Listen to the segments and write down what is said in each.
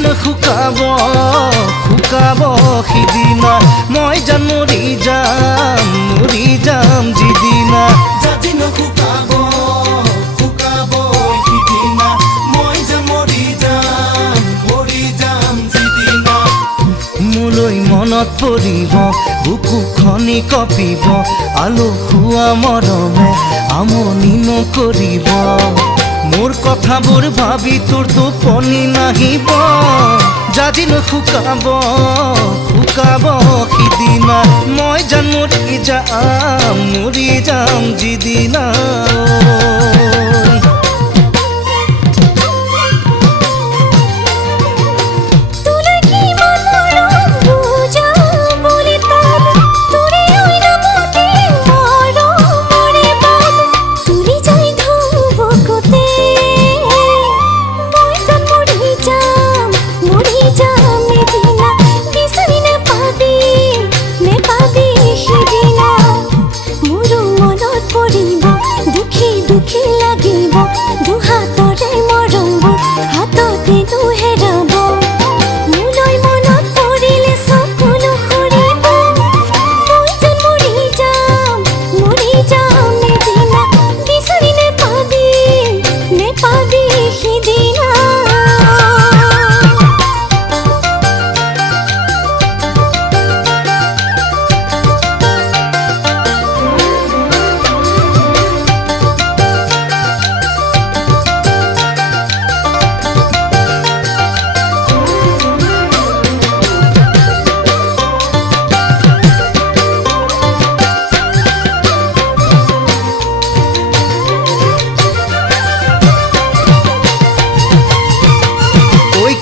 জাদিন শুকাব সিদিনা মই জান মৰি যাম যিদিনা জাদিন শুকাব সিদিনা মই জান মৰি যাম যিদিনা মোলৈ মনত পৰিব বুকু খনি কঁপিব আলসুৱা মৰমে আমনি নকৰিব মোৰ কথাবোৰ ভাবি তোৰ টোপনি নাহিব জাদিন শুকাব সিদিনা মই জান মৰি যাম যিদিনা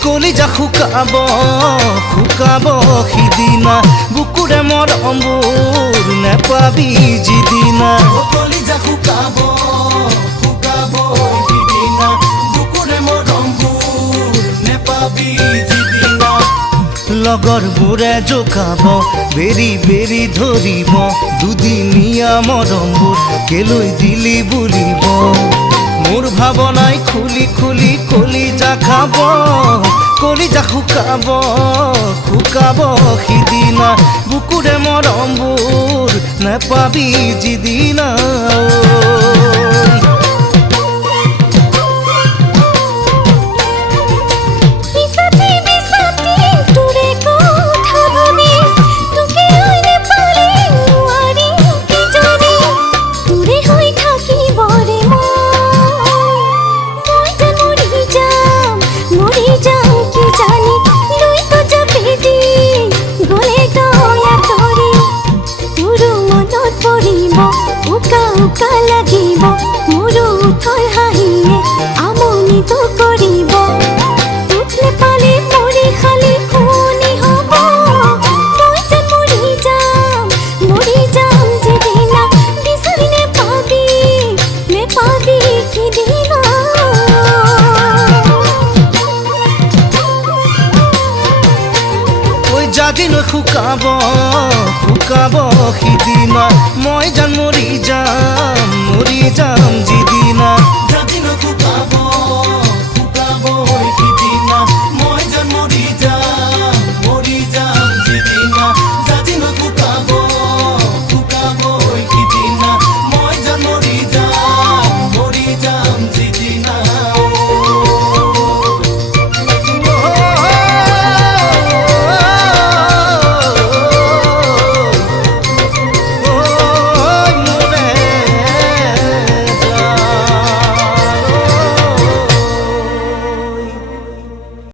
কলিজা শুকাব সিদিনা বুকুৰে মৰমবোৰ নেপাবি যিদিনা কলিজা শুকাব সিদিনা বুকুৰে মৰমবোৰ নেপাবি যিদিনা লগৰবোৰে জোকাব বেৰি ধৰিব দুদিনীয়া মৰমবোৰ কেলৈ দিলি বুলিব মোৰ ভাৱনাই খুলি কলিজা খাব কলিজা শুকাব সিদিনা বুকুৰে মৰমবোৰ নেপাবি যিদিনা লাগিব মোৰো থৈ হাঁহিয়ে আমনিতো কৰিব তোক নেপালে মৰি খালি খুনি হ'ব মই যেন মৰি যাম যিদিনা বিচাৰি নেপাবি সিদিনা জাদিন শুকাব সিদিনা মই জান মৰি যাম যিদিনা